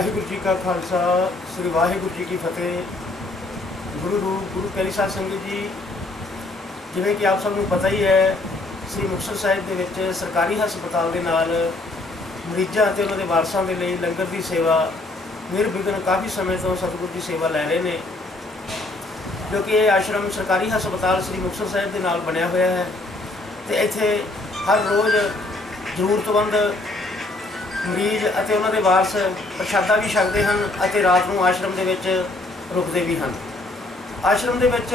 वाहिगुरु जी का खालसा श्री वाहिगुरु जी की फतेह। गुरु रूप गुरु प्यारी साध संगत जी, जिवें कि आप सबनूं पता ही है, श्री मुक्तसर साहिब दे विच सरकारी हस्पताल दे नाल मरीजां ते उन्हां दे वारसां दे लई लंगर की सेवा निर्विघन काफ़ी समय तो सतगुरु जी सेवा लै रहे हैं। क्योंकि ये आश्रम सरकारी हस्पताल श्री मुक्तसर साहिब दे नाल बनिया होया है तो इत्थे हर रोज़ जरूरतमंद मरीज ਅਤੇ ਉਹਨਾਂ ਦੇ ਵਾਰਸ ਪ੍ਰਸ਼ਾਦਾ ਵੀ ਛਕਦੇ ਹਨ ਅਤੇ ਰਾਤ ਨੂੰ ਆਸ਼ਰਮ ਦੇ ਵਿੱਚ ਰੁਕਦੇ ਵੀ ਹਨ। ਆਸ਼ਰਮ ਦੇ ਵਿੱਚ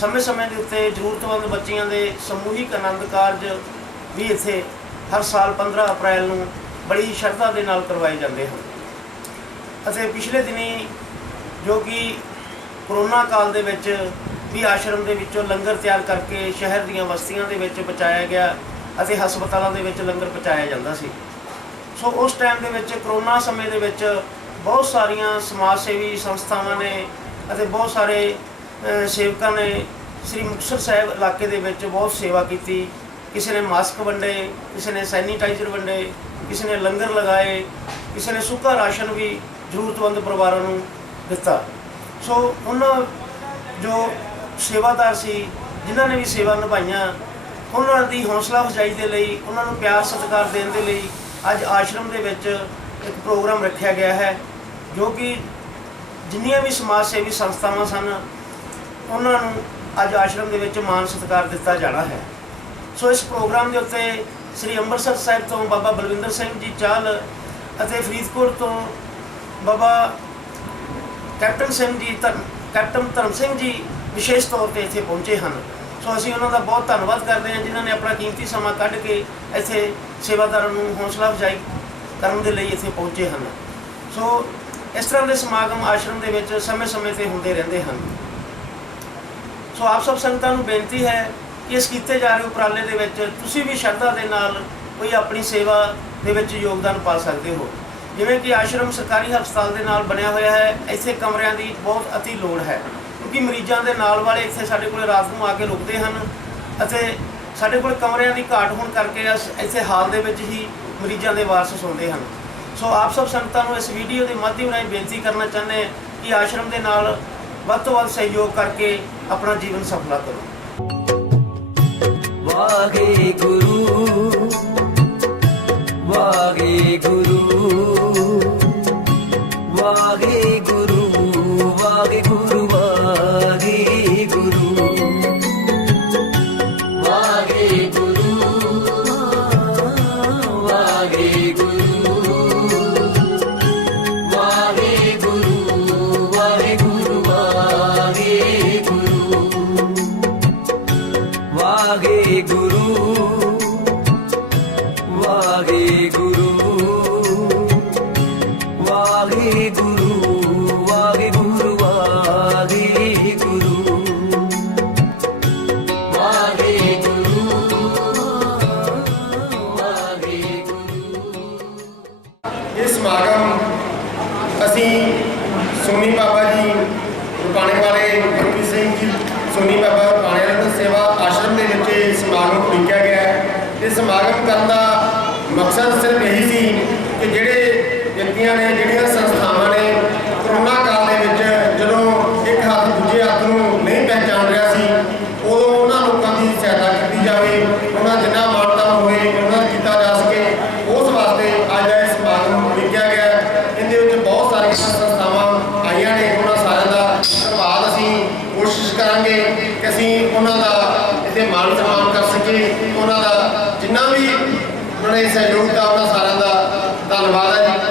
ਸਮੇਂ-ਸਮੇਂ ਦੇ ਉੱਤੇ ਜ਼ਰੂਰਤਮੰਦ ਬੱਚਿਆਂ ਦੇ ਸਮੂਹਿਕ ਆਨੰਦ ਕਾਰਜ ਵੀ ਇੱਥੇ ਹਰ ਸਾਲ 15 ਅਪ੍ਰੈਲ ਨੂੰ ਬੜੀ ਹੀ ਸ਼ਰਧਾ ਦੇ ਨਾਲ ਕਰਵਾਏ ਜਾਂਦੇ ਹਨ। ਅਤੇ ਪਿਛਲੇ ਦਿਨੀ ਜੋ ਕਿ ਕਰੋਨਾ ਕਾਲ ਦੇ ਵਿੱਚ ਵੀ ਆਸ਼ਰਮ ਦੇ ਵਿੱਚੋਂ ਲੰਗਰ ਤਿਆਰ ਕਰਕੇ ਸ਼ਹਿਰ ਦੀਆਂ ਬਸਤੀਆਂ ਦੇ ਵਿੱਚ ਪਹੁੰਚਾਇਆ ਗਿਆ ਅਤੇ ਹਸਪਤਾਲਾਂ ਦੇ ਵਿੱਚ ਲੰਗਰ ਪਹੁੰਚਾਇਆ ਜਾਂਦਾ ਸੀ। सो उस टाइम के करोना समय के बहुत सारिया समाज सेवी संस्थावां ने बहुत सारे सेवकों ने श्री मुक्तसर साहिब इलाके के बहुत सेवा की। किसी ने मास्क वंडे, किसी ने सैनीटाइजर वंडे, किसी ने लंगर लगाए, किसी ने सुक्का राशन भी जरूरतमंद परिवारों को दिता। सो उन्होंने जो सेवादार सी जिन्होंने भी सेवा निभाइयां उन्होंने हौसला अफजाई के लिए, उन्होंने प्यार सत्कार देने के लिए अज आश्रम के एक प्रोग्राम रखा गया है जो कि जिन्नियां भी समाज सेवी संस्थावां सन उन्होंने अज आश्रम के मान सत्कार दिता जाना है। सो इस प्रोग्राम के उत्ते श्री अमृतसर साहिब तो बाबा बलविंदर सिंह जी चाहल अते फरीदकोट तो बाबा कैप्टन धर्म सिंह जी विशेष तौर पर इत्थे पहुँचे हैं। सो असीं उन्हों का बहुत धन्यवाद करते हैं जिन्होंने अपना कीमती समा कढ़ के इत्थे सेवादारों को हौसला अफजाई करने के लिए इत्थे पहुँचे हैं। सो इस तरह के समागम आश्रम के समय समय पर होंदे रहंदे हैं। सो आप सब संगतां नूं बेनती है कि इस कीते जा रहे उपराले दे विच तुसीं भी श्रद्धा के नाल कोई अपनी सेवा दे विच योगदान पा सकते हो। जिवें कि आश्रम सरकारी हस्पताल के नाल बनिया होया है, इत्थे कमरिਆਂ की बहुत अति लोड़ है क्योंकि मरीजों के नाल वाले इत्थे साडे कोल रात को आके रुकते हैं अते साडे कोल कमरिਆਂ की घाट होने करके इत्थे हाल दे विच ही मरीजों के वारस सौंदे हैं। सो आप सब संगतां नूं इस वीडियो के माध्यम राਹੀਂ बेनती करना चाहते हैं कि आश्रम के नाल वध तो वध सहयोग करके अपना जीवन सफला करो। वाहेगुरु वाहेगुरु वाहेगुरु वाहेगुरु वाहेगुरु वाहेगुरु वाहेगुरु वाहेगुरु वाहेगुरु वाहेगुरु वाहेगुरु वाहेगुरु वाहेगुरु वाहेगुरु वाहेगुरु ये समागम असी सोनी बाबा जी रुपाणे वाले गुरमीत सिंह जी सोनी बाबा रुपाणे वाले सेवा आश्रम के नीचे समागम उलीकिया गया है। ये समागम करने का मकसद सिर्फ यही सी कि ਜਿਹੜੇ व्यक्तियों ने ਜਿਹੜੀਆਂ संस्थावां ने करोना काल ਦੇ ਵਿੱਚ ਜਦੋਂ ਇੱਕ ਹੱਥ ਦੂਜੇ ਹੱਥ ਨੂੰ नहीं पहचान ਰਿਹਾ ਸੀ ਉਦੋਂ ਉਹਨਾਂ ਲੋਕਾਂ ਦੀ ਸਹਾਇਤਾ ਕੀਤੀ ਜਾਵੇ, ਉਹਨਾਂ ਜਿੰਨਾ ਮਾਨਤਾ ਹੋਵੇ ਉਹਨਾਂ ਦਾ ਕੀਤਾ ਜਾ ਸਕੇ, ਉਸ ਵਾਸਤੇ ਅੱਜ ਦਾ ਇਹ ਸਮਾਗਮ ਉਲੀਕਿਆ ਗਿਆ। ਇਹਦੇ ਵਿੱਚ ਬਹੁਤ ਸਾਰੀਆਂ ਸੰਸਥਾਵਾਂ ਆਈਆਂ ਨੇ, ਉਹਨਾਂ ਸਾਰਿਆਂ ਦਾ ਧੰਨਵਾਦ। ਅਸੀਂ ਕੋਸ਼ਿਸ਼ ਕਰਾਂਗੇ ਕਿ ਅਸੀਂ ਉਹਨਾਂ ਦਾ ਇੱਥੇ ਮਾਨ ਸਨਮਾਨ ਕਰ ਸਕੀਏ। ਉਹਨਾਂ ਦਾ ਜਿੰਨਾ ਵੀ ਉਹਨਾਂ ਨੇ ਸਹਿਯੋਗ ਦਿੱਤਾ ਉਹਨਾਂ ਸਾਰਿਆਂ ਦਾ ਧੰਨਵਾਦ ਹੈ ਜੀ।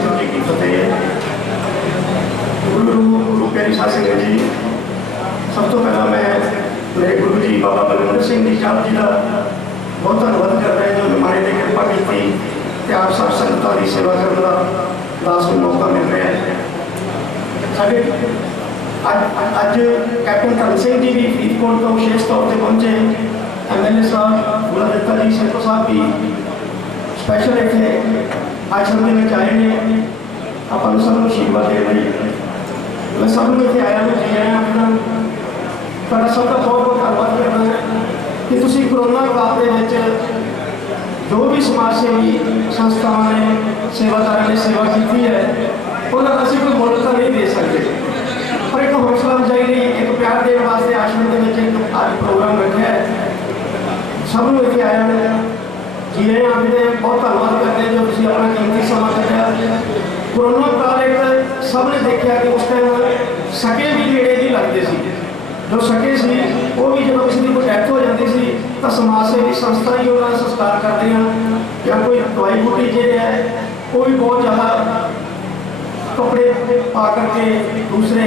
ਵਾਹਿਗੁਰੂ ਜੀ ਕੀ ਫਤਿਹ। ਗੁਰੂ ਪਿਆਰੀ ਸਾਧ ਸੰਗਤ ਜੀ, ਸਭ ਤੋਂ ਪਹਿਲਾਂ ਮੈਂ ਮੇਰੇ ਗੁਰੂ ਜੀ ਬਾਬਾ ਬਲਵਿੰਦਰ ਸਿੰਘ ਜੀ ਸਾਹਿਬ ਜੀ ਦਾ ਬਹੁਤ ਧੰਨਵਾਦ ਕਰਦਾ ਹਾਂ ਜੋ ਨਿਮਾਣੇ ਦੀ ਕਿਰਪਾ ਕੀਤੀ ਤੇ ਆਪ ਸਭ ਸੰਗਤਾਂ ਦੀ ਸੇਵਾ ਕਰਨ ਦਾ ਦਾਸ ਨੂੰ ਮੌਕਾ ਮਿਲ ਰਿਹਾ ਹੈ। ਸਾਡੇ ਅੱਜ ਕੈਪਟਨ ਧਰਮ ਸਿੰਘ ਜੀ ਵੀ ਫਰੀਦਕੋਟ ਤੋਂ ਵਿਸ਼ੇਸ਼ ਤੌਰ ਤੇ ਪਹੁੰਚੇ। MLA ਸਾਹਿਬ ਗੁਰਦਿੱਤਾ ਜੀ ਸੇਖੋ ਸਾਹਿਬ ਵੀ ਸਪੈਸ਼ਲ ਇੱਥੇ ਆਸ਼ਰਮ ਦੇ ਵਿੱਚ ਆਏ ਨੇ ਆਪਾਂ ਨੂੰ ਸਭ ਨੂੰ ਆਸ਼ੀਰਵਾਦ ਦੇਣ ਲਈ। ਮੈਂ ਸਭ ਨੂੰ ਇੱਥੇ ਆਇਆ ਨੂੰ ਜੀ ਆਇਆਂ ਆਪਣਾ ਤੁਹਾਡਾ ਸਭ ਦਾ ਬਹੁਤ ਬਹੁਤ ਧੰਨਵਾਦ ਕਰਦਾ ਹਾਂ ਕਿ ਤੁਸੀਂ ਕਰੋਨਾ ਕਾਲ ਦੇ ਵਿੱਚ ਜੋ ਵੀ ਸਮਾਜ ਸੇਵੀ ਸੰਸਥਾਵਾਂ ਨੇ ਸੇਵਾਦਾਰਾਂ ਨੇ ਸੇਵਾ ਕੀਤੀ ਹੈ ਉਹਨਾਂ ਦਾ ਅਸੀਂ ਕੋਈ ਮੁੱਲ ਤਾਂ ਨਹੀਂ ਦੇ ਸਕਦੇ, ਪਰ ਇੱਕ ਹੌਸਲਾ ਅਫਜ਼ਾਈ ਲਈ ਇੱਕ ਪਿਆਰ ਦੇਣ ਵਾਸਤੇ ਆਸ਼ਰਮ ਦੇ ਵਿੱਚ ਇੱਕ ਅੱਜ ਪ੍ਰੋਗਰਾਮ ਰੱਖਿਆ ਹੈ। ਸਭ ਨੂੰ ਇੱਥੇ ਆਇਆ ਨੇ ਜੀ ਆਇਆਂ ਆਖਦੇ ਬਹੁਤ ਧੰਨਵਾਦ ਕਰਦੇ ਜੋ ਤੁਸੀਂ ਆਪਣਾ ਕੀਮਤੀ ਸਮਾਂ ਕੱਢਿਆ। ਕਰੋਨਾ ਕਾਲ ਇੱਕ ਸਭ ਨੇ ਦੇਖਿਆ ਕਿ ਉਸ ਟਾਈਮ ਸਕੇ ਵੀ ਨੇੜੇ ਨਹੀਂ ਲੱਗਦੇ ਸੀ। ਜੋ ਸਕੇ ਸੀ ਉਹ ਵੀ ਜਦੋਂ ਕਿਸੇ ਦੀ ਕੋਈ ਡੈਥ ਹੋ ਜਾਂਦੀ ਸੀ ਤਾਂ ਸਮਾਜ ਸੇਵੀ ਸੰਸਥਾ ਹੀ ਉਹਨਾਂ ਦਾ ਸੰਸਕਾਰ ਕਰਦੀਆਂ ਜਾਂ ਕੋਈ ਦਵਾਈ ਬੂਟੀ ਜਿਹੜੇ ਹੈ ਉਹ ਵੀ ਬਹੁਤ ਜ਼ਿਆਦਾ ਕੱਪੜੇ ਪਾ ਕਰਕੇ ਦੂਸਰੇ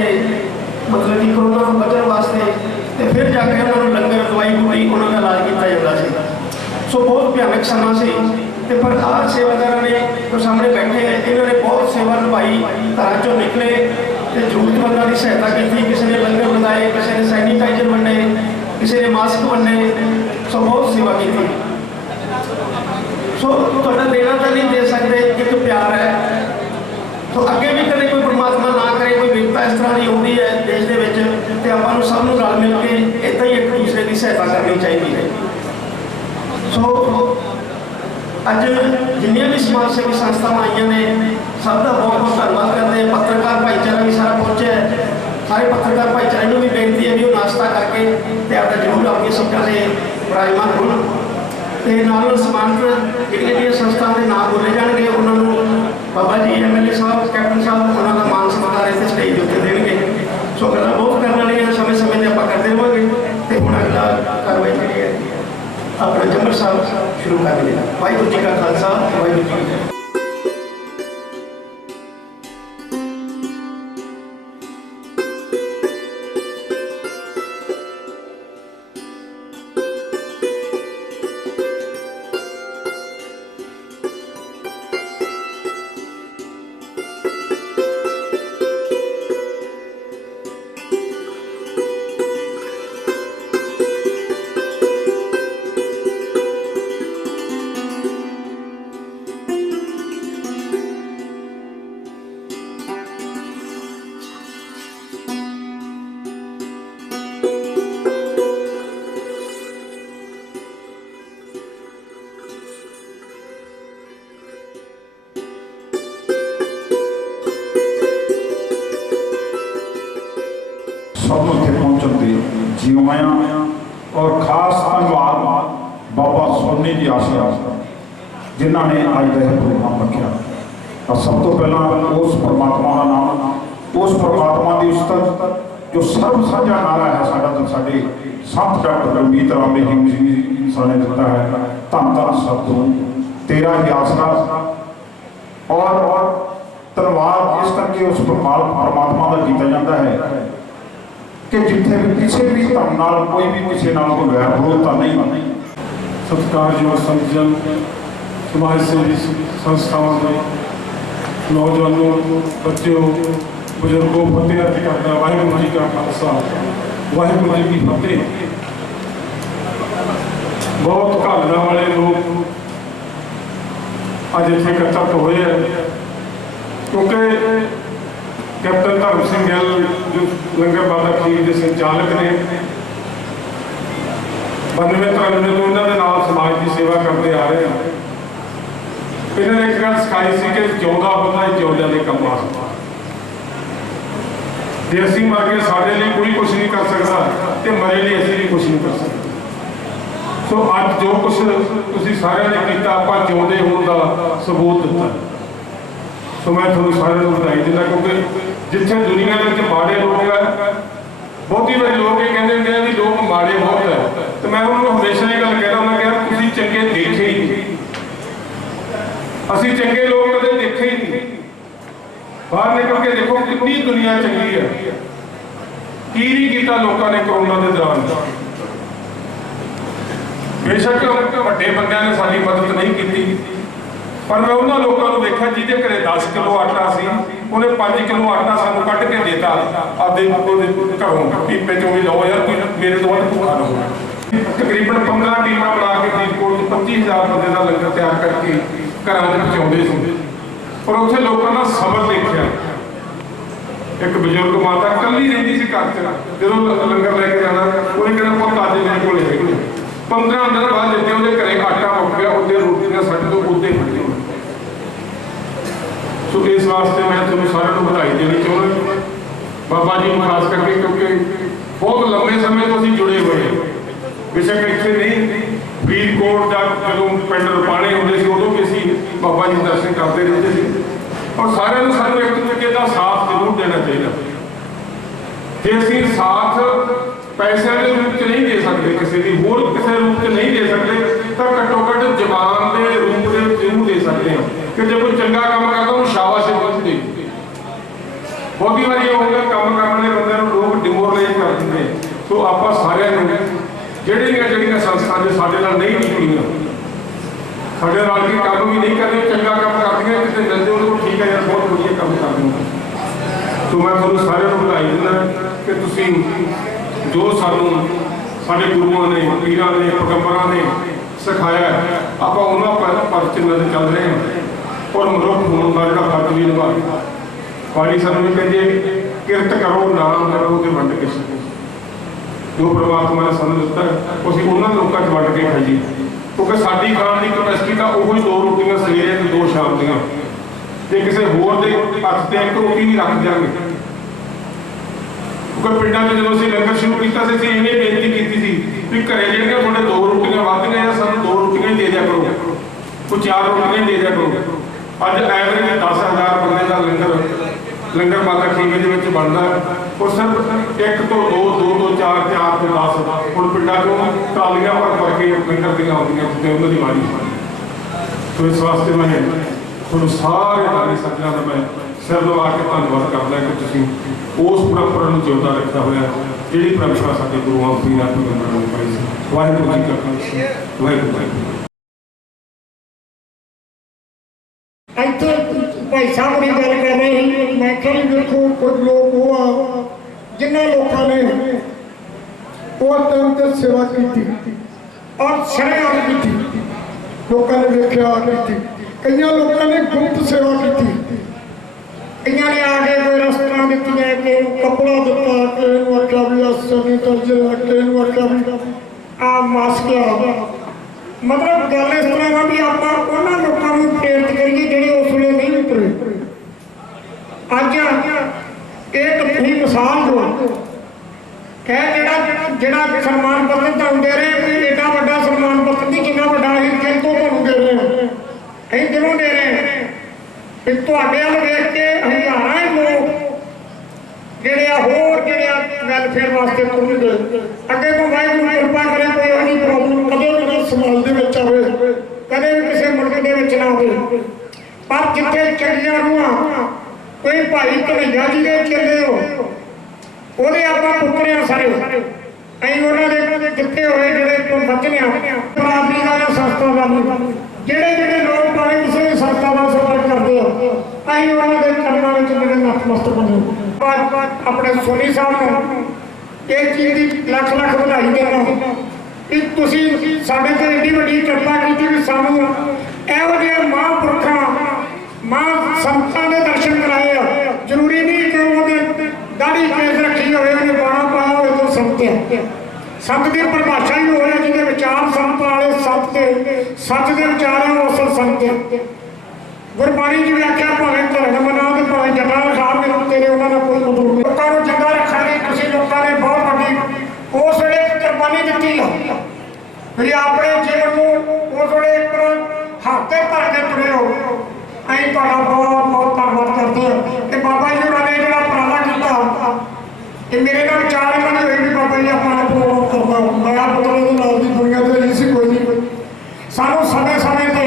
ਮਤਲਬ ਕਿ ਕਰੋਨਾ ਤੋਂ ਬਚਣ ਵਾਸਤੇ ਤੇ ਫਿਰ ਜਾ ਕੇ ਉਹਨਾਂ ਨੂੰ ਲੰਗਰ ਦਵਾਈ ਬੂਟੀ ਉਹਨਾਂ ਦਾ ਇਲਾਜ ਕੀਤਾ ਜਾਂਦਾ ਸੀ। ਸੋ ਬਹੁਤ ਭਿਆਨਕ ਸਮਾਂ ਸੀ ਤੇ ਪਰ ਆਹ ਸੇਵਾਦਾਰਾਂ ਨੇ ਜੋ ਸਾਹਮਣੇ ਬੈਠੇ ਨੇ ਇਹਨਾਂ ਨੇ ਬਹੁਤ ਸੇਵਾ ਨਿਭਾਈ। ਘਰਾਂ ਚੋਂ ਨਿਕਲੇ ਤੇ ਜ਼ਰੂਰਤਮੰਦਾਂ ਦੀ ਸਹਾਇਤਾ ਕੀਤੀ। ਕਿਸੇ ਨੇ ਲੰਗਰ ਬਣਾਏ, ਕਿਸੇ ਨੇ ਸੈਨੀਟਾਈਜ਼ਰ ਵੰਡੇ, ਕਿਸੇ ਨੇ ਮਾਸਕ ਵੰਡੇ। ਸੋ ਬਹੁਤ ਸੇਵਾ ਕੀਤੀ। ਸੋ ਤੁਹਾਡਾ ਦੇਣਾ ਤਾਂ ਨਹੀਂ ਦੇ ਸਕਦੇ, ਇੱਕ ਪਿਆਰ ਹੈ। ਸੋ ਅੱਗੇ ਵੀ ਕਦੇ ਕੋਈ ਪਰਮਾਤਮਾ ਨਾ ਕਰੇ ਕੋਈ ਵਿਪਤਾ ਇਸ ਤਰ੍ਹਾਂ ਦੀ ਆਉਂਦੀ ਹੈ ਦੇਸ਼ ਦੇ ਵਿੱਚ ਤੇ ਆਪਾਂ ਨੂੰ ਸਭ ਨੂੰ ਰਲ ਮਿਲ ਕੇ ਇੱਦਾਂ ਹੀ ਇੱਕ ਦੂਸਰੇ ਦੀ ਸਹਾਇਤਾ ਕਰਨੀ ਚਾਹੀਦੀ ਹੈ। ਸੋ ਅੱਜ ਜਿੰਨੀਆਂ ਵੀ ਸਮਾਜ ਸੇਵੀ ਸੰਸਥਾਵਾਂ ਆਈਆਂ ਨੇ ਸਭ ਦਾ ਬਹੁਤ ਬਹੁਤ ਧੰਨਵਾਦ ਕਰਦੇ ਹਾਂ। ਪੱਤਰਕਾਰ ਭਾਈਚਾਰਾ ਵੀ ਸਾਰਾ ਪਹੁੰਚਿਆ ਹੈ। ਸਾਰੇ ਪੱਤਰਕਾਰ ਭਾਈਚਾਰੇ ਨੂੰ ਵੀ ਬੇਨਤੀ ਹੈ ਵੀ ਉਹ ਨਾਸ਼ਤਾ ਕਰਕੇ ਤੇ ਆਪਦਾ ਜ਼ਰੂਰ ਆਪਣੀਆਂ ਸੀਟਾਂ 'ਤੇ ਵਿਰਾਜਮਾਨ ਹੋਣ ਤੇ ਨਾਲ ਸਨਮਾਨਿਤ ਜਿਹੜੀਆਂ ਸੰਸਥਾਵਾਂ ਦੇ ਨਾਮ ਬੋਲੇ ਜਾਣਗੇ ਉਹਨਾਂ ਨੂੰ ਬਾਬਾ ਜੀ MLA ਸਾਹਿਬ ਕੈਪਟਨ ਸਾਹਿਬ ਉਹਨਾਂ ਦਾ ਮਾਨ ਸਤਿਕਾਰ ਇੱਥੇ ਸਟੇਜ ਦੇ ਉੱਤੇ ਦੇਣਗੇ। ਸੋ ਗੱਲਾਂ ਬਹੁਤ ਕਰਨ ਵਾਲੀਆਂ ਸਮੇਂ ਸਮੇਂ 'ਤੇ ਆਪਾਂ ਕਰਦੇ ਰਹਾਂਗੇ ਤੇ ਹੁਣ ਅਗਲਾ ਕਾਰਵਾਈ ਜਿਹੜੀ ਹੈ ਆਪਣਾ ਜੰਮਰ ਸਾਹਿਬ ਸ਼ੁਰੂ ਕਰ ਲਿਆ। ਵਾਹਿਗੁਰੂ ਜੀ ਕਾ ਖਾਲਸਾ, ਵਾਹਿਗੁਰੂ ਜੀ ਕੀ ਫਤਿਹ। ਸਭ ਨੂੰ ਇੱਥੇ ਪਹੁੰਚਣ ਤੇ ਜਿਉਂ ਆਇਆ ਔਰ ਖਾਸ ਧੰਨਵਾਦ ਬਾਬਾ ਸੋਨੀ ਜੀ ਆਸ਼ਰਾ ਜਿਨ੍ਹਾਂ ਨੇ ਅੱਜ ਦਾ ਇਹ ਪ੍ਰੋਗਰਾਮ ਰੱਖਿਆ। ਤਾਂ ਸਭ ਤੋਂ ਪਹਿਲਾਂ ਉਸ ਪਰਮਾਤਮਾ ਦਾ ਨਾਮ, ਉਸ ਪਰਮਾਤਮਾ ਦੀ ਉਸਤਤ ਜੋ ਸਰਬ ਸਾਂਝਾ ਨਾਰਾ ਹੈ ਸਾਡਾ ਤੇ ਸਾਡੇ ਸੰਤ ਡਾਕਟਰ ਗੁਰਮੀਤ ਰਾਮ ਜੀ ਨੇ ਦਿੱਤਾ ਹੈ। ਧੰਨ ਧੰਨ ਸਤਿਗੁਰੂ ਤੇਰਾ ਹੀ ਆਸਰਾ ਔਰ ਧੰਨਵਾਦ ਇਸ ਕਰਕੇ ਉਸ ਪਰਮਾਤਮਾ ਦਾ ਕੀਤਾ ਜਾਂਦਾ ਹੈ ਕਿ ਜਿੱਥੇ ਵੀ ਕਿਸੇ ਵੀ ਧਰਮ ਨਾਲ ਕੋਈ ਵੀ ਕਿਸੇ ਨਾਲ ਕੋਈ ਵੈਰ ਵਿਰੋਧਤਾ ਨਹੀਂ। ਸਤਿਕਾਰਯੋਗ ਸੰਤ-ਜਨ, ਸਮਾਜ ਸੇਵੀ ਸੰਸਥਾਵਾਂ ਦੇ ਨੌਜਵਾਨੋਂ, ਬੱਚਿਓ, ਬਜ਼ੁਰਗੋਂ, ਫਤਿਹ ਅਰਜ਼ ਕਰਦਾ। ਵਾਹਿਗੁਰੂ ਜੀ ਕਾ ਖਾਲਸਾ, ਵਾਹਿਗੁਰੂ ਜੀ ਕੀ ਫਤਿਹ। ਬਹੁਤ ਘਾਲਣਾ ਵਾਲੇ ਲੋਕ ਅੱਜ ਇੱਥੇ ਇਕੱਠੇ ਹੋਏ ਹੈ ਕਿਉਂਕਿ ਕੈਪਟਨ ਧਰਮ ਸਿੰਘ ਗਿੱਲ ਜੋ ਲੰਗਰ ਬਾਬਾ ਖੀਰ ਦੇ ਸੰਚਾਲਕ ਨੇ 92-93 ਤੋਂ ਇਹਨਾਂ ਦੇ ਨਾਲ ਸਮਾਜ ਦੀ ਸੇਵਾ ਕਰਦੇ ਆ ਰਹੇ ਹਨ। ਇਹਨਾਂ ਨੇ ਇੱਕ ਗੱਲ ਸਿਖਾਈ ਸੀ ਕਿ ਜਿਉਂਦਾ ਬੰਦਾ ਹੀ ਜਿਉਂਦਿਆਂ ਦੇ ਕੰਮ ਆ ਸਕਦਾ। ਜੇ ਅਸੀਂ ਮਰ ਗਏ ਸਾਡੇ ਲਈ ਕੋਈ ਕੁਛ ਨਹੀਂ ਕਰ ਸਕਦਾ ਤੇ ਮਰੇ ਲਈ ਅਸੀਂ ਵੀ ਕੁਛ ਨਹੀਂ ਕਰ ਸਕਦੇ। ਸੋ ਅੱਜ ਜੋ ਕੁਛ ਤੁਸੀਂ ਸਾਰਿਆਂ ਨੇ ਕੀਤਾ ਆਪਾਂ ਜਿਉਂਦੇ ਹੋਣ ਦਾ ਸਬੂਤ ਦਿੱਤਾ। ਸੋ ਮੈਂ ਤੁਹਾਨੂੰ ਸਾਰਿਆਂ ਨੂੰ ਵਧਾਈ ਦਿੰਦਾ ਕਿਉਂਕਿ ਜਿੱਥੇ ਦੁਨੀਆ ਦੇ ਵਿੱਚ ਮਾੜੇ ਲੋਕ ਹੈ, ਬਹੁਤੀ ਵਾਰੀ ਲੋਕ ਇਹ ਕਹਿੰਦੇ ਹੁੰਦੇ ਆ ਵੀ ਲੋਕ ਮਾੜੇ ਬਹੁਤ ਹੈ ਤੇ ਮੈਂ ਉਹਨਾਂ ਨੂੰ ਹਮੇਸ਼ਾ ਇਹ ਗੱਲ ਕਹਿਣਾ, ਮੈਂ ਕਿਹਾ ਤੁਸੀਂ ਚੰਗੇ ਦੇਖੇ ਹੀ ਨਹੀਂ। ਅਸੀਂ ਚੰਗੇ ਲੋਕ ਕਦੇ ਦੇਖੇ ਹੀ ਨਹੀਂ। बाहर निकल के देखो कितनी दुनिया चंगी है। की नहीं किया लोगों ने कोरोना के दौरान। बेशक ਵੱਡੇ ਬੰਦਿਆਂ ने साड़ी मदद नहीं की, पर मैं उन्होंने लोगों को देखा जिहदे घरे 10 किलो आटा सी उन्हें 5 किलो आटा सानू कट के देता आपदे घरों पीपे चों भी लो यार कोई मेरे तो वध भुखा ना हो। तकरीबन 15 टीमां बना के फरीदकोट 25,000 बंदे का लंगर तैयार करके घरों में पहुँचाते थे। और उत्थे लोगों का सबर देखा। एक बजुर्ग माता कली रही सी घर च, जो लंगर लैके जाना उन्हें कहना पुत अज मेरे को है 15 दिन बाद जितने उन्हें घरे आटा मुक गया उदे रोटियां सट तो उदे फटे। सो इस वास्ते मैं तुहानू सारिਆਂ ਨੂੰ ਵਧਾਈ देनी चाहुंदा बाबा जी खास करके, क्योंकि बहुत लंबे समय तो असीं जुड़े हुए हैं। बेशक इत्थे नहीं फरीदकोट दा जदों पिंड रुपाणे हुंदे सी उदों भी असीं बाबा जी दर्शन करते रहते सी। और सारिਆਂ ਨੂੰ सानू एक दूजे का साथ जरूर देना चाहिए। जे असीं साथ पैसे के रूप च नहीं दे सकते, किसी की होर किसी रूप च नहीं दे सकते, तो घट्टो घट्ट जबान के रूप में जरूर दे सकते हैं कि जो कोई चंगा काम करता उन्हें शाबाश दे। बहुत बार ये होगा काम करने वाले बंदे लोग डिमोरलाइज कर देंगे। तो आप सारे जड़िया संस्था जो साढ़े नहीं जुड़िया साढ़े नाल की काम भी नहीं करते, चंगा काम कर दिया कितने मिलते उनको ठीक है यार बहुत बढ़िया काम कर दूँगा। तो मैं थोड़ा सारे बधाई दिना कि तुम जो सानू साढ़े गुरुओं ने पीरां ने पैगंबरां ने सिखाया आप उन्होंने पर चिन्ह से चल रहे हैं। और मनुख होने का जो फर्ज भी निभा वाली सानू कहते किरत करो नाम करो तो वंड के छको। जो परमात्मा ने सानू दिता असीं उन्होंने लोगों च वंड के खाईए, क्योंकि साडी खाण की कैपेसिटी तो उही 2 रोटियां सवेरे ते 2 शाम दियां, जे किसी होर दे हत्थ ते 1 रोटी भी रख देंगे। क्योंकि पिंडों में जो असीं लंगर शुरू किया इवें बेनती की थी भी घरे जिहड़ियां तुहाडे 2 रोटियां वध गईयां सानू 2 रोटियां ही दे दिया करो, कोई 4 रोटियां दे दिया करो। अज एवरेज 10,000 बंदे का लंगर माता खीवे के बनता है। और सिर्फ 1 तो 2 2 तो 4 4 तो 10 हुण पिंडों चों ट्रालियां भर के लंगर दी आउंदियां ते उन्हां दी वारी। तो इस वास्ते मैं तुहानूं सारे दानी सज्जणां दा मैं सिर लवा के धन्नवाद करदा कि तुसीं उस परंपरा को जिंदा रखा हुआ जी परंपरा साडे गुरुआं पीरां पैगंबरां ने पाई सी। वाहिगुरू जी का खालसा वाहिगुरू जी की फतेह। ਇੱਥੇ ਭਾਈ ਸਾਹਿਬ ਦੀ ਗੱਲ ਕਰ ਰਹੇ ਸੀ। ਮੈਂ ਕਿਹਾ ਦੇਖੋ ਕੁਝ ਲੋਕ ਉਹ ਆ ਜਿਨ੍ਹਾਂ ਲੋਕਾਂ ਨੇ ਉਹ ਟਾਈਮ ਤੇ ਸੇਵਾ ਕੀਤੀ ਔਰ ਸ਼ਰੇਆਮ ਕੀਤੀ, ਲੋਕਾਂ ਨੇ ਵੇਖਿਆ ਕੀਤੀ। ਕਈਆਂ ਲੋਕਾਂ ਨੇ ਗੁਪਤ ਸੇਵਾ ਕੀਤੀ, ਕਈਆਂ ਨੇ ਆ ਕੇ ਕੋਈ ਰਸਤਾਂ ਦਿੱਤੀਆਂ, ਕਿ ਕੱਪੜਾ ਦਿੱਤਾ, ਕਿ ਇਹਨੂੰ ਆਖਿਆ ਵੀ ਅਸਨੀ ਤਰਜੇ ਕਿ ਇਹਨੂੰ ਆਖਿਆ ਵੀ ਆ ਮਾਸਕ ਆ। मतलब गल इस तरह भी आप लोगों को प्रेरित करिए ਜਿਹੜੇ उस वे नहीं उतरे। अज एक अपनी मिसाल जो है ਜਿਹੜਾ सम्मान पत्र तुम दे रहे हैं एडा बड़ा सम्मान पत्र नहीं जिन्ना बड़ा अं दिल तो तुम दे रहे हैं, अं दिलों दे रहे हैं। तुहाडे वाल वेख के हज़ारां लोग ਜਿਹੜੇ होर वैलफेयर वास्ते तुरनगे। अगे तो वाहिगुरू कृपा करे कोई यही प्रॉब्लम कदे भी समाज के आए, कदे भी किसी मुल्क के ना हो। पर जिथे चंगियां रूहां कोई भाई कन्हैया जी के चले हो ਉਹਦੇ ਆਪਾਂ ਪੁੱਤਰੇ ਆ ਸਾਰੇ, ਅਸੀਂ ਉਹਨਾਂ ਦੇ ਦਿੱਤੇ ਹੋਏ ਜਿਹੜੇ ਬਚਨੇ ਆ ਬਰਾਬਰੀ ਦਾ ਸੰਸਥਾ ਦਾ ਜਿਹੜੇ ਲੋਕ ਭਾਵੇਂ ਕਿਸੇ ਵੀ ਸੰਸਥਾ ਦਾ ਸਪੋਰਟ ਕਰਦੇ ਆ ਅਸੀਂ ਉਹਨਾਂ ਦੇ ਚਰਨਾਂ ਵਿੱਚ ਜਿਹੜੇ ਨਤਮਸਤਕ ਹੁੰਦੇ। ਆਪਣੇ ਸੋਨੀ ਸਾਹਿਬ ਨੂੰ ਇਹ ਚੀਜ਼ ਦੀ ਲੱਖ ਲੱਖ ਵਧਾਈ ਦੇਣਾ ਕਿ ਤੁਸੀਂ ਸਾਡੇ ਤੇ ਏਡੀ ਵੱਡੀ ਕਿਰਪਾ ਕੀਤੀ ਵੀ ਸਾਨੂੰ ਇਹੋ ਜਿਹੇ ਮਹਾਂਪੁਰਖਾਂ ਮਾਂ ਸੰਤਾਂ ਦੇ ਦਰਸ਼ਨ ਕਰਾਏ ਆ। ਜ਼ਰੂਰੀ ਨਹੀਂ ਕਿ ਉਹਦੇ ਦਾੜੀ ਕੇਸ ਰੱਖੀ ਹੋਵੇ, ਉਹਨੇ ਬਾਣਾ ਪਾਇਆ ਹੋਵੇ ਤਾਂ ਸੰਤ ਹੈ। ਸੰਤ ਦੀ ਪਰਿਭਾਸ਼ਾ ਹੀ ਹੋਇਆ ਜਿਹਦੇ ਵਿਚਾਰ ਸੰਤ ਵਾਲੇ ਸੱਚ ਦੇ ਸੱਚ ਦੇ ਵਿਚਾਰ ਹੈ ਉਸ ਸੰਤ ਹੈ। ਗੁਰਬਾਣੀ ਦੀ ਵਿਆਖਿਆ ਭਾਵੇਂ ਧਰਮ ਮਨਾ ਤੇ ਭਾਵੇਂ ਜਟਾ ਖਾਰ ਮੇਰੇ ਤੇਰੇ ਉਹਨਾਂ ਦਾ ਕੋਈ ਮਤਲਬ ਨਹੀਂ। ਲੋਕਾਂ ਨੂੰ ਚੰਗਾ ਰੱਖਣ ਲਈ ਤੁਸੀਂ ਲੋਕਾਂ ਨੇ ਬਹੁਤ ਵੱਡੀ ਉਸ ਵੇਲੇ ਕੁਰਬਾਨੀ ਦਿੱਤੀ ਆ ਵੀ ਆਪਣੇ ਜੀਵਨ ਨੂੰ ਉਸ ਵੇਲੇ ਇੱਕ ਹੱਥ ਤੇ ਭਰ ਕੇ ਤੁਰੇ ਹੋ। ਅਸੀਂ ਤੁਹਾਡਾ ਬਹੁਤ ਬਹੁਤ ਧੰਨਵਾਦ ਕਰਦੇ ਹਾਂ ਕਿ ਬਾਬਾ ਜੀ ਉਹਨਾਂ ਨੇ ਜਿਹੜਾ ਉਪਰਾਲਾ ਕੀਤਾ ਕਿ ਮੇਰੇ ਨਾਲ ਵਿਚਾਰ ਇਹਨਾਂ ਨੇ ਹੋਏ ਵੀ ਬਾਬਾ ਜੀ ਆਪਣਾ ਪ੍ਰੋਗਰਾਮ ਕਰਨਾ ਮੈਂ ਪੁੱਤਰ ਦੇ ਨਾਲ ਦੀ ਦੁਨੀਆ ਤੇ ਨਹੀਂ ਸੀ ਕੋਈ ਨਹੀਂ। ਸਾਨੂੰ ਸਮੇਂ ਸਮੇਂ ਤੇ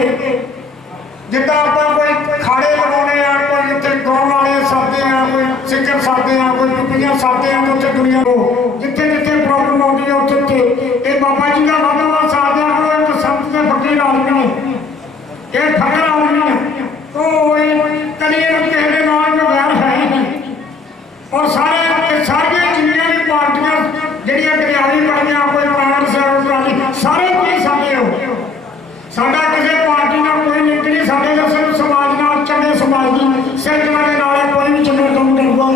ਜਿੱਦਾਂ ਆਪਾਂ ਕੋਈ ਖਾੜੇ ਲਗਾਉਣੇ ਆ, ਕੋਈ ਉੱਥੇ ਗਾਉਣ ਵਾਲੇ ਸਭ बाबा जी का वादा साथ दिया करो। एक संत के फकीर आदमी ने, एक फकर आदमी ने, तो कभी किसी के नाल में वैर है ही नहीं। और सारे सारिया जिन्नियां भी पार्टियां ਜਿਹੜੀਆਂ ਦਰਿਆਵੀ ਪਾਈਆਂ, ਕੋਈ ਕਾਂਗਰਸ है, सारे कोई साडे हो। साडा किसी पार्टी नाल कोई लिंक नहीं। साडे तो सिर्फ समाज नाल, चंगे समाज की सिरजना के नाल कोई भी चंगा काम करदा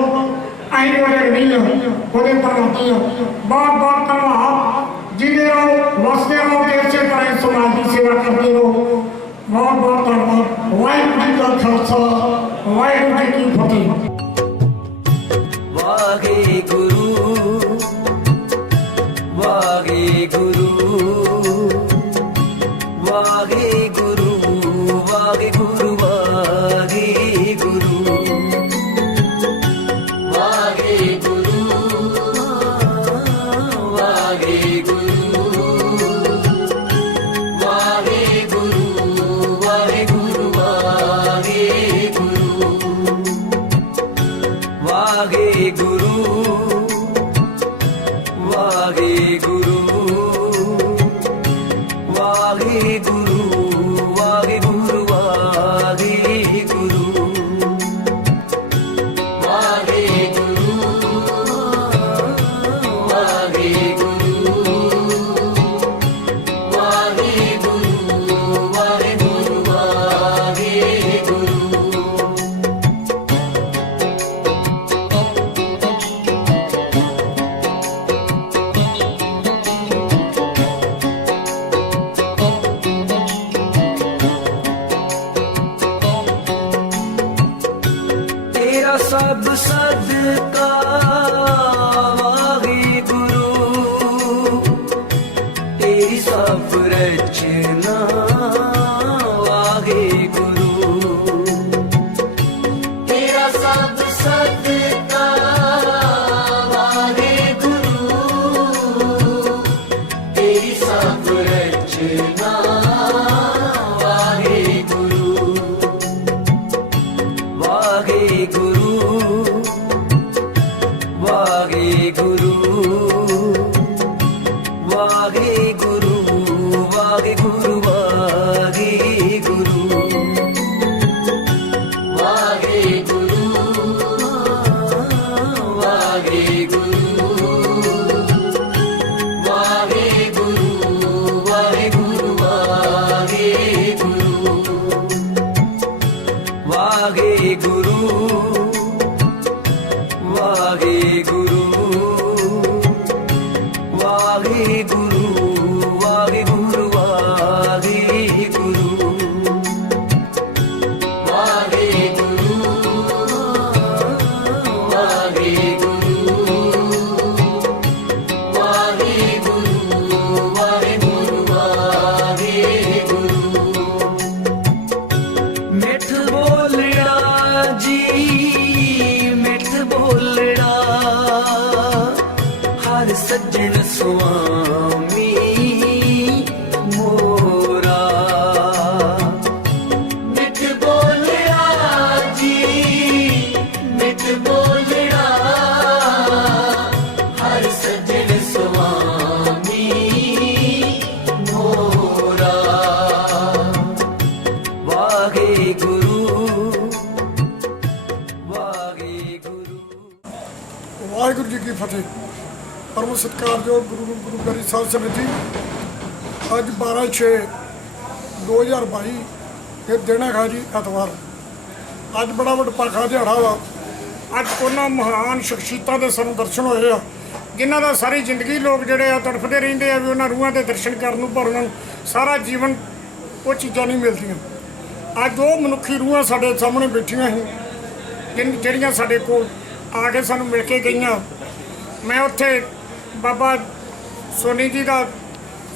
ਅਸੀਂ ਉਹਦੇ ਨਹੀਂ ਉਹਦੇ ਪ੍ਰਗਤੀ बहुत बहुत ਧੰਨਵਾਦ। ਜਿਹਦੇ ਰਹੋ ਵਸਦੇ ਰਹੋ ਤੇ ਇਸੇ ਤਰ੍ਹਾਂ ਸਮਾਜ ਦੀ ਸੇਵਾ ਕਰਦੇ ਰਹੋ। बहुत बहुत ਧੰਨਵਾਦ। ਵਾਹਿਗੁਰੂ ਜੀ ਕਾ ਖਾਲਸਾ, ਵਾਹਿਗੁਰੂ ਜੀ ਕੀ ਫਤਿਹ। वाहेगुरु वाहेगुरु वाहेगुरु वाहेगुरु वाहेगुरु वाहेगुरु वाहेगुरु वाहेगुरु वाहेगुरु वाहेगुरु वाहेगुरु वाहेगुरु वाहेगुरु वाहेगुरु वाहेगुरु वाहेगुरु वाहेगुरु तेरा सब सदका वाहेगुरु, तेरी सब रचना वाहेगुरु, तेरा सब सदका वाहेगुरु, तेरी सब रचना वाहेगुरु वाहेगुरु वाहेगुरु वाहेगुरु वाहेगुरु वाहेगुरु वाहेगुरु वाहेगुरु वाहेगुरु वाहेगुरु वाहेगुरु वाहेगुरु वाहेगुरु मिठ बोलना जी मिठ बोलना हर सज्जन स्वामी मोरा मिठ बोलना जी मिठ बोलना हर सज्जन स्वामी मोरा वाहेगुरु वाहेगुरु ਵਾਹਿਗੁਰੂ ਜੀ ਕੀ ਫਤਿਹ। ਪਰਮ ਸਤਿਕਾਰਯੋਗ ਗੁਰੂ ਗ੍ਰੰਥ ਸਾਹਿਬ ਸੰਗਤ ਜੀ, ਅੱਜ 12/6/2022 ਇਹ ਦਿਨ ਹੈਗਾ ਜੀ ਐਤਵਾਰ। ਅੱਜ ਬੜਾ ਵਡਭਾਗਾ ਦਿਹਾੜਾ ਵਾ। ਅੱਜ ਉਹਨਾਂ ਮਹਾਨ ਸ਼ਖਸੀਅਤਾਂ ਦੇ ਸਾਨੂੰ ਦਰਸ਼ਨ ਹੋਏ ਆ, ਜਿਨ੍ਹਾਂ ਦਾ ਸਾਰੀ ਜ਼ਿੰਦਗੀ ਲੋਕ ਜਿਹੜੇ ਆ ਤੜਫਦੇ ਰਹਿੰਦੇ ਆ ਵੀ ਉਹਨਾਂ ਰੂਹਾਂ ਦੇ ਦਰਸ਼ਨ ਕਰਨ ਨੂੰ, ਪਰ ਉਹਨਾਂ ਨੂੰ ਸਾਰਾ ਜੀਵਨ ਉਹ ਚੀਜ਼ਾਂ ਨਹੀਂ ਮਿਲਦੀਆਂ। ਅੱਜ ਉਹ ਮਨੁੱਖੀ ਰੂਹਾਂ ਸਾਡੇ ਸਾਹਮਣੇ ਬੈਠੀਆਂ ਸੀ ਜਿਹੜੀਆਂ ਸਾਡੇ ਕੋਲ ਆ ਕੇ ਸਾਨੂੰ ਮਿਲ ਕੇ ਗਈਆਂ। ਮੈਂ ਉੱਥੇ ਬਾਬਾ ਸੋਨੀ ਜੀ ਦਾ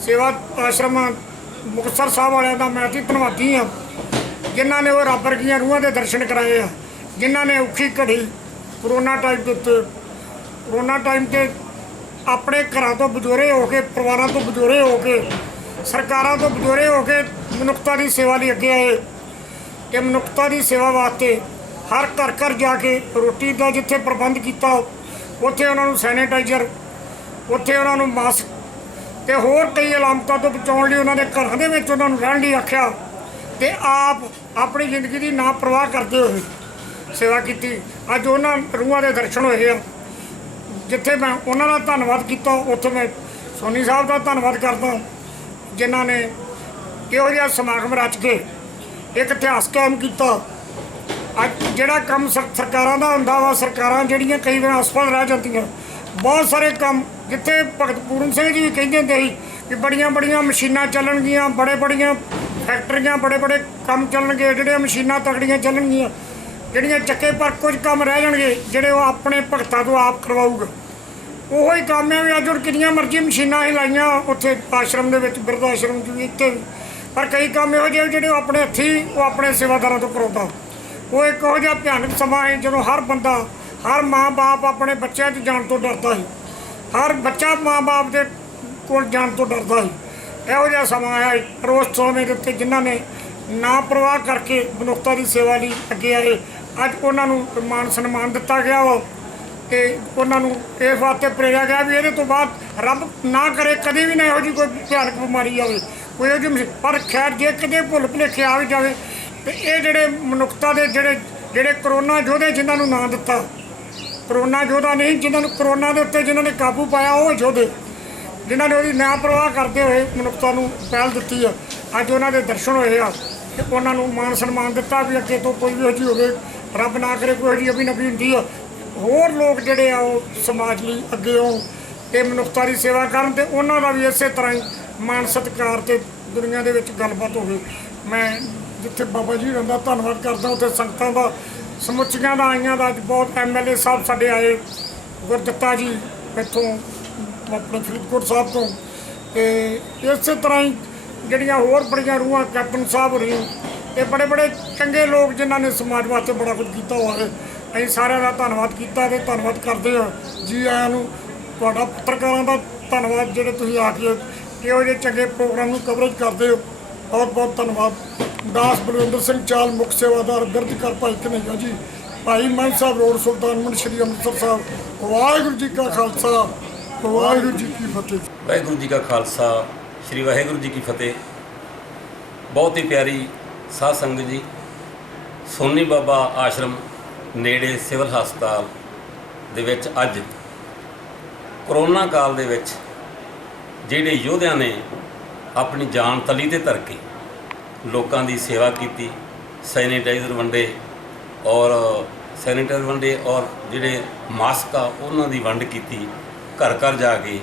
ਸੇਵਾ ਆਸ਼ਰਮ ਮੁਕਤਸਰ ਸਾਹਿਬ ਵਾਲਿਆਂ ਦਾ ਮੈਂ ਅਤੀ ਧੰਨਵਾਦੀ ਹਾਂ, ਜਿਨ੍ਹਾਂ ਨੇ ਉਹ ਰੱਬ ਵਰਗੀਆਂ ਰੂਹਾਂ ਦੇ ਦਰਸ਼ਨ ਕਰਾਏ ਆ, ਜਿਨ੍ਹਾਂ ਨੇ ਔਖੀ ਘੜੀ ਕਰੋਨਾ ਟਾਈਮ ਦੇ ਉੱਤੇ ਕਰੋਨਾ ਟਾਈਮ 'ਤੇ ਆਪਣੇ ਘਰਾਂ ਤੋਂ ਬਜੋਰੇ ਹੋ ਕੇ, ਪਰਿਵਾਰਾਂ ਤੋਂ ਬਜੋਰੇ ਹੋ ਕੇ, ਸਰਕਾਰਾਂ ਤੋਂ ਬਜੋਰੇ ਹੋ ਕੇ ਮਨੁੱਖਤਾ ਦੀ ਸੇਵਾ ਲਈ ਅੱਗੇ ਆਏ। ਕਿ ਮਨੁੱਖਤਾ ਦੀ ਸੇਵਾ ਵਾਸਤੇ ਹਰ ਘਰ ਘਰ ਜਾ ਕੇ ਰੋਟੀ ਦਾ ਜਿੱਥੇ ਪ੍ਰਬੰਧ ਕੀਤਾ, ਉੱਥੇ ਉਹਨਾਂ ਨੂੰ ਸੈਨੀਟਾਈਜ਼ਰ, ਉੱਥੇ ਉਹਨਾਂ ਨੂੰ ਮਾਸਕ ਤੇ ਹੋਰ ਕਈ ਅਲਾਮਤਾਂ ਤੋਂ ਬਚਾਉਣ ਲਈ ਉਹਨਾਂ ਦੇ ਘਰਾਂ ਦੇ ਵਿੱਚ ਉਹਨਾਂ ਨੂੰ ਰਹਿਣ ਲਈ ਆਖਿਆ ਤੇ ਆਪ ਆਪਣੀ ਜ਼ਿੰਦਗੀ ਦੀ ਨਾ ਪਰਵਾਹ ਕਰਦੇ ਹੋਏ ਸੇਵਾ ਕੀਤੀ। ਅੱਜ ਉਹਨਾਂ ਰੂਹਾਂ ਦੇ ਦਰਸ਼ਨ ਹੋਏ ਆ। ਜਿੱਥੇ ਮੈਂ ਉਹਨਾਂ ਦਾ ਧੰਨਵਾਦ ਕੀਤਾ, ਉੱਥੇ ਮੈਂ ਸੋਨੀ ਸਾਹਿਬ ਦਾ ਧੰਨਵਾਦ ਕਰਦਾ ਜਿਨ੍ਹਾਂ ਨੇ ਇਹੋ ਜਿਹਾ ਸਮਾਗਮ ਰਚ ਕੇ ਇੱਕ ਇਤਿਹਾਸ ਕਾਇਮ ਕੀਤਾ। ਅੱਜ ਜਿਹੜਾ ਕੰਮ ਸਰਕਾਰਾਂ ਦਾ ਹੁੰਦਾ ਵਾ, ਸਰਕਾਰਾਂ ਜਿਹੜੀਆਂ ਕਈ ਵਾਰ ਅਸਫਲ ਰਹਿ ਜਾਂਦੀਆਂ, ਬਹੁਤ ਸਾਰੇ ਕੰਮ ਜਿੱਥੇ ਭਗਤ ਪੂਰਨ ਸਿੰਘ ਜੀ ਕਹਿੰਦੇ ਹੁੰਦੇ ਸੀ ਕਿ ਬੜੀਆਂ ਬੜੀਆਂ ਮਸ਼ੀਨਾਂ ਚੱਲਣਗੀਆਂ, ਬੜੀਆਂ ਫੈਕਟਰੀਆਂ, ਬੜੇ ਕੰਮ ਚੱਲਣਗੇ, ਜਿਹੜੀਆਂ ਮਸ਼ੀਨਾਂ ਤਕੜੀਆਂ ਚੱਲਣਗੀਆਂ, ਜਿਹੜੀਆਂ ਚੱਕੇ ਪਰ ਕੁਝ ਕੰਮ ਰਹਿ ਜਾਣਗੇ ਜਿਹੜੇ ਉਹ ਆਪਣੇ ਭਗਤਾਂ ਤੋਂ ਆਪ ਕਰਵਾਊਗਾ। ਉਹੋ ਹੀ ਕੰਮ ਹੈ ਵੀ ਅੱਜ ਹੁਣ ਕਿੰਨੀਆਂ ਮਰਜ਼ੀ ਮਸ਼ੀਨਾਂ ਹੀ ਲਾਈਆਂ ਉੱਥੇ ਆਸ਼ਰਮ ਦੇ ਵਿੱਚ, ਬਿਰਧ ਆਸ਼ਰਮ 'ਚ ਵੀ, ਇੱਥੇ ਵੀ, ਪਰ ਕਈ ਕੰਮ ਇਹੋ ਜਿਹੇ ਜਿਹੜੇ ਉਹ ਆਪਣੇ ਹੱਥੀਂ ਉਹ ਆਪਣੇ ਸੇਵਾਦਾਰਾਂ ਤੋਂ ਕਰਾਉਂਦਾ। ਉਹ ਇੱਕ ਇਹੋ ਜਿਹਾ ਭਿਆਨਕ ਸਮਾਂ ਹੈ ਜਦੋਂ ਹਰ ਬੰਦਾ, ਹਰ ਮਾਂ-ਬਾਪ ਆਪਣੇ ਬੱਚਿਆਂ 'ਚ ਜਾਣ ਤੋਂ ਡਰਦਾ ਸੀ, ਹਰ ਬੱਚਾ ਮਾਂ-ਬਾਪ ਦੇ ਕੋਲ ਜਾਣ ਤੋਂ ਡਰਦਾ ਸੀ। ਇਹੋ ਜਿਹਾ ਸਮਾਂ ਆਇਆ ਪਰ ਉਸ ਸਮੇਂ ਦੇ ਉੱਤੇ ਜਿਨ੍ਹਾਂ ਨੇ ਨਾ ਪ੍ਰਵਾਹ ਕਰਕੇ ਮਨੁੱਖਤਾ ਦੀ ਸੇਵਾ ਲਈ ਅੱਗੇ ਆਏ, ਅੱਜ ਉਹਨਾਂ ਨੂੰ ਮਾਣ ਸਨਮਾਨ ਦਿੱਤਾ ਗਿਆ ਵਾ ਤੇ ਉਹਨਾਂ ਨੂੰ ਇਸ ਵਾਸਤੇ ਪ੍ਰੇਰਿਆ ਗਿਆ ਵੀ ਇਹਦੇ ਤੋਂ ਬਾਅਦ ਰੱਬ ਨਾ ਕਰੇ ਕਦੇ ਵੀ ਨਾ ਇਹੋ ਜਿਹੀ ਕੋਈ ਭਿਆਨਕ ਬਿਮਾਰੀ ਆਵੇ, ਕੋਈ ਇਹੋ ਜਿਹੀ। ਪਰ ਖੈਰ ਜੇ ਕਿਤੇ ਭੁੱਲ ਭੁਲੇਖੇ ਆ ਵੀ ਜਾਵੇ ਤੇ ਇਹ ਜਿਹੜੇ ਮਨੁੱਖਤਾ ਦੇ ਜਿਹੜੇ ਕਰੋਨਾ ਯੋਧੇ ਜਿਨ੍ਹਾਂ ਨੂੰ ਨਾਂ ਦਿੱਤਾ, ਕਰੋਨਾ ਯੋਧਾ ਨਹੀਂ, ਜਿਨ੍ਹਾਂ ਨੂੰ ਕਰੋਨਾ ਦੇ ਉੱਤੇ ਜਿਨ੍ਹਾਂ ਨੇ ਕਾਬੂ ਪਾਇਆ, ਉਹ ਯੋਧੇ ਜਿਨ੍ਹਾਂ ਨੇ ਉਹਦੀ ਨਾ ਪ੍ਰਵਾਹ ਕਰਦੇ ਹੋਏ ਮਨੁੱਖਤਾ ਨੂੰ ਪਹਿਲ ਦਿੱਤੀ ਆ, ਅੱਜ ਉਹਨਾਂ ਦੇ ਦਰਸ਼ਨ ਹੋਏ ਆ ਤੇ ਉਹਨਾਂ ਨੂੰ ਮਾਣ ਸਨਮਾਨ ਦਿੱਤਾ ਵੀ ਅੱਗੇ ਤੋਂ ਕੋਈ ਵੀ ਇਹੋ ਜਿਹੀ ਹੋਵੇ, ਰੱਬ ਨਾ ਕਰੇ ਕੋਈ ਇਹੋ ਜਿਹੀ ਅਭਿਨਵੀ ਹੁੰਦੀ ਆ, ਹੋਰ ਲੋਕ ਜਿਹੜੇ ਆ ਉਹ ਸਮਾਜ ਲਈ ਅੱਗੇ ਆਉਣ ਤੇ ਮਨੁੱਖਤਾ ਦੀ ਸੇਵਾ ਕਰਨ ਤੇ ਉਹਨਾਂ ਦਾ ਵੀ ਇਸੇ ਤਰ੍ਹਾਂ ਹੀ ਮਾਣ ਸਤਿਕਾਰ ਤੇ ਦੁਨੀਆ ਦੇ ਵਿੱਚ ਗੱਲਬਾਤ ਹੋਵੇ। ਮੈਂ ਜਿੱਥੇ ਬਾਬਾ ਜੀ ਦਾ ਧੰਨਵਾਦ ਕਰਦਾ, ਉੱਥੇ ਸੰਗਤਾਂ ਦਾ ਸਮੁੱਚੀਆਂ ਦਾ ਆਈਆਂ ਦਾ ਅੱਜ ਬਹੁਤ MLA ਸਾਹਿਬ ਸਾਡੇ ਆਏ, ਗੁਰਦੱਤਾ ਜੀ ਇੱਥੋਂ ਆਪਣੇ ਫਰੀਦਕੋਟ ਸਾਹਿਬ ਤੋਂ, ਤੇ ਇਸੇ ਤਰ੍ਹਾਂ ਹੀ ਜਿਹੜੀਆਂ ਹੋਰ ਬੜੀਆਂ ਰੂਹਾਂ, ਕੈਪਟਨ ਸਾਹਿਬ ਹੋ ਰਹੀ ਤੇ ਬੜੇ ਚੰਗੇ ਲੋਕ ਜਿਨ੍ਹਾਂ ਨੇ ਸਮਾਜ ਵਾਸਤੇ ਬੜਾ ਕੁਝ ਕੀਤਾ ਹੋਇਆ ਹੈ। ਅਸੀਂ ਸਾਰਿਆਂ ਦਾ ਧੰਨਵਾਦ ਕੀਤਾ ਤੇ ਧੰਨਵਾਦ ਕਰਦੇ ਹਾਂ। ਜੀ ਆਇਆਂ ਨੂੰ। ਤੁਹਾਡਾ ਪੱਤਰਕਾਰਾਂ ਦਾ ਧੰਨਵਾਦ ਜਿਹੜੇ ਤੁਸੀਂ ਆ ਕੇ ਇਹੋ ਜਿਹੇ ਚੰਗੇ ਪ੍ਰੋਗਰਾਮ ਨੂੰ ਕਵਰੇਜ ਕਰਦੇ ਹੋ, ਬਹੁਤ ਬਹੁਤ ਧੰਨਵਾਦ। ਦਾਸ ਬਲਵਿੰਦਰ ਸਿੰਘ ਚਾਲ, ਮੁੱਖ ਸੇਵਾਦਾਰ, ਬਿਰਧ ਕਰ ਭਾਈ ਕਨ੍ਹਈਆ ਜੀ, ਭਾਈ ਮਨ ਸਾਹਿਬ ਰੋਡ, ਸੁਲਤਾਨਪੁਰ, ਸ਼੍ਰੀ ਅੰਮ੍ਰਿਤਸਰ ਸਾਹਿਬ। ਵਾਹਿਗੁਰੂ ਜੀ ਕਾ ਖਾਲਸਾ, ਵਾਹਿਗੁਰੂ ਜੀ ਕੀ ਫਤਿਹ। ਵਾਹਿਗੁਰੂ ਜੀ ਕਾ ਖਾਲਸਾ, ਸ਼੍ਰੀ ਵਾਹਿਗੁਰੂ ਜੀ ਕੀ ਫਤਿਹ। ਬਹੁਤ ਹੀ ਪਿਆਰੀ ਸਾਧ ਸੰਗਤ ਜੀ, ਸੋਨੀ ਬਾਬਾ ਆਸ਼ਰਮ ਨੇੜੇ ਸਿਵਲ ਹਸਪਤਾਲ ਦੇ ਵਿੱਚ ਅੱਜ ਕਰੋਨਾ ਕਾਲ ਦੇ ਵਿੱਚ ਜਿਹੜੇ ਯੋਧਿਆਂ ਨੇ ਆਪਣੀ ਜਾਨ ਤਲੀ ਤੇ ਧਰ ਕੇ ਲੋਕਾਂ ਦੀ ਸੇਵਾ ਕੀਤੀ, ਸੈਨੀਟਾਈਜ਼ਰ ਵੰਡੇ ਔਰ ਜਿਹੜੇ ਮਾਸਕ ਆ ਉਹਨਾਂ ਦੀ ਵੰਡ ਕੀਤੀ, ਘਰ ਘਰ ਜਾ ਕੇ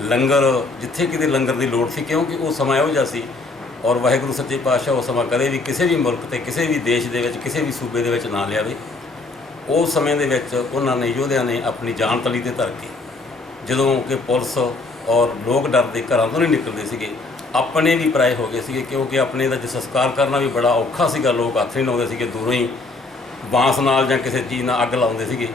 ਲੰਗਰ, ਜਿੱਥੇ ਕਿਤੇ ਲੰਗਰ ਦੀ ਲੋੜ ਸੀ, ਕਿਉਂਕਿ ਉਹ ਸਮਾਂ ਇਹੋ ਜਿਹਾ ਸੀ ਔਰ ਵਾਹਿਗੁਰੂ ਸੱਚੇ ਪਾਤਸ਼ਾਹ ਉਹ ਸਮਾਂ ਕਦੇ ਵੀ ਕਿਸੇ ਵੀ ਮੁਲਕ ਤੇ, ਕਿਸੇ ਵੀ ਦੇਸ਼ ਦੇ ਵਿੱਚ, ਕਿਸੇ ਵੀ ਸੂਬੇ ਦੇ ਵਿੱਚ ਨਾ ਲਿਆਵੇ। ਉਸ ਸਮੇਂ ਦੇ ਵਿੱਚ ਉਹਨਾਂ ਨੇ, ਯੋਧਿਆਂ ਨੇ ਆਪਣੀ ਜਾਨ ਤਲੀ ਤੇ ਧਰ ਕੇ, ਜਦੋਂ ਕਿ ਪੁਲਿਸ ਔਰ ਲੋਕ ਡਰਦੇ ਘਰਾਂ ਤੋਂ ਨਹੀਂ ਨਿਕਲਦੇ ਸੀਗੇ, ਆਪਣੇ ਵੀ ਪਰਾਏ ਹੋ ਗਏ ਸੀਗੇ, ਕਿਉਂਕਿ ਆਪਣੇ ਦਾ ਸੰਸਕਾਰ ਕਰਨਾ ਵੀ ਬੜਾ ਔਖਾ ਸੀਗਾ। ਲੋਕ ਹੱਥ ਨਹੀਂ ਲਾਉਂਦੇ ਸੀਗੇ, ਦੂਰੋਂ ਹੀ ਬਾਂਸ ਨਾਲ ਜਾਂ ਕਿਸੇ ਚੀਜ਼ ਨਾਲ ਅੱਗ ਲਾਉਂਦੇ ਸੀਗੇ।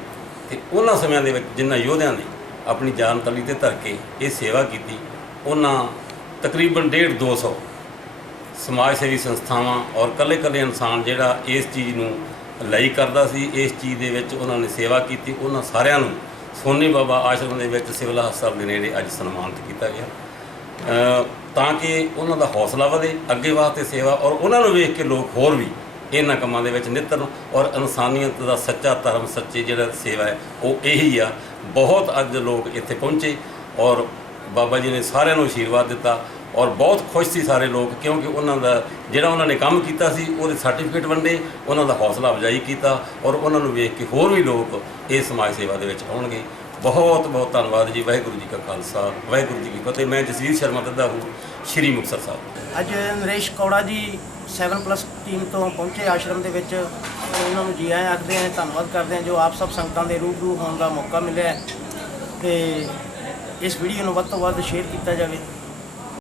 ਤੇ ਉਹਨਾਂ ਸਮਿਆਂ ਦੇ ਵਿੱਚ ਜਿਨ੍ਹਾਂ ਯੋਧਿਆਂ ਨੇ ਆਪਣੀ ਜਾਨ ਤਲੀ ਤੇ ਧਰ ਕੇ ਇਹ ਸੇਵਾ ਕੀਤੀ, ਉਹਨਾਂ ਤਕਰੀਬਨ 150-200 ਸਮਾਜ ਸੇਵੀ ਸੰਸਥਾਵਾਂ ਔਰ ਇਕੱਲੇ ਇਨਸਾਨ ਜਿਹੜਾ ਇਸ ਚੀਜ਼ ਨੂੰ ਲਈ ਕਰਦਾ ਸੀ, ਇਸ ਚੀਜ਼ ਦੇ ਵਿੱਚ ਉਹਨਾਂ ਨੇ ਸੇਵਾ ਕੀਤੀ। ਉਹਨਾਂ ਸਾਰਿਆਂ ਨੂੰ ਸੋਨੀ ਬਾਬਾ ਆਸ਼ਰਮ ਦੇ ਵਿੱਚ ਸਿਵਲ ਹਸਪਤਾਲ ਦੇ ਨੇੜੇ ਅੱਜ ਸਨਮਾਨਿਤ ਕੀਤਾ ਗਿਆ, ਤਾਂ ਕਿ ਉਹਨਾਂ ਦਾ ਹੌਸਲਾ ਵਧੇ ਅੱਗੇ ਵਾਸਤੇ ਸੇਵਾ, ਔਰ ਉਹਨਾਂ ਨੂੰ ਵੇਖ ਕੇ ਲੋਕ ਹੋਰ ਵੀ ਇਹਨਾਂ ਕੰਮਾਂ ਦੇ ਵਿੱਚ ਨਿੱਤਰਨ। ਔਰ ਇਨਸਾਨੀਅਤ ਦਾ ਸੱਚਾ ਧਰਮ, ਸੱਚੀ ਜਿਹੜਾ ਸੇਵਾ ਹੈ ਉਹ ਇਹੀ ਆ। ਬਹੁਤ ਅੱਜ ਲੋਕ ਇੱਥੇ ਪਹੁੰਚੇ ਔਰ ਬਾਬਾ ਜੀ ਨੇ ਸਾਰਿਆਂ ਨੂੰ ਆਸ਼ੀਰਵਾਦ ਦਿੱਤਾ ਔਰ ਬਹੁਤ ਖੁਸ਼ ਸੀ ਸਾਰੇ ਲੋਕ, ਕਿਉਂਕਿ ਉਹਨਾਂ ਦਾ ਜਿਹੜਾ ਉਹਨਾਂ ਨੇ ਕੰਮ ਕੀਤਾ ਸੀ ਉਹਦੇ ਸਰਟੀਫਿਕੇਟ ਵੰਡੇ, ਉਹਨਾਂ ਦਾ ਹੌਸਲਾ ਅਫਜ਼ਾਈ ਕੀਤਾ ਔਰ ਉਹਨਾਂ ਨੂੰ ਵੇਖ ਕੇ ਹੋਰ ਵੀ ਲੋਕ ਇਹ ਸਮਾਜ ਸੇਵਾ ਦੇ ਵਿੱਚ ਆਉਣਗੇ। ਬਹੁਤ ਬਹੁਤ ਧੰਨਵਾਦ ਜੀ। ਵਾਹਿਗੁਰੂ ਜੀ ਕਾ ਖਾਲਸਾ, ਵਾਹਿਗੁਰੂ ਜੀ ਕੀ ਫਤਿਹ। ਮੈਂ ਜਸਵੀਰ ਸ਼ਰਮਾ ਦੱਦਾ ਹੂੰ, ਸ਼੍ਰੀ ਮੁਕਤਸਰ ਸਾਹਿਬ। ਅੱਜ ਨਰੇਸ਼ ਕੌੜਾ ਜੀ 7+ ਟੀਮ ਤੋਂ ਪਹੁੰਚੇ ਆਸ਼ਰਮ ਦੇ ਵਿੱਚ, ਉਹਨਾਂ ਨੂੰ ਜੀ ਆਇਆਂ ਆਖਦੇ ਹਾਂ, ਧੰਨਵਾਦ ਕਰਦੇ ਹਾਂ ਜੋ ਆਪ ਸਭ ਸੰਗਤਾਂ ਦੇ ਰੂਬਰੂ ਹੋਣ ਦਾ ਮੌਕਾ ਮਿਲਿਆ। ਤੇ ਇਸ ਵੀਡੀਓ ਨੂੰ ਵੱਧ ਤੋਂ ਵੱਧ ਸ਼ੇਅਰ ਕੀਤਾ ਜਾਵੇ।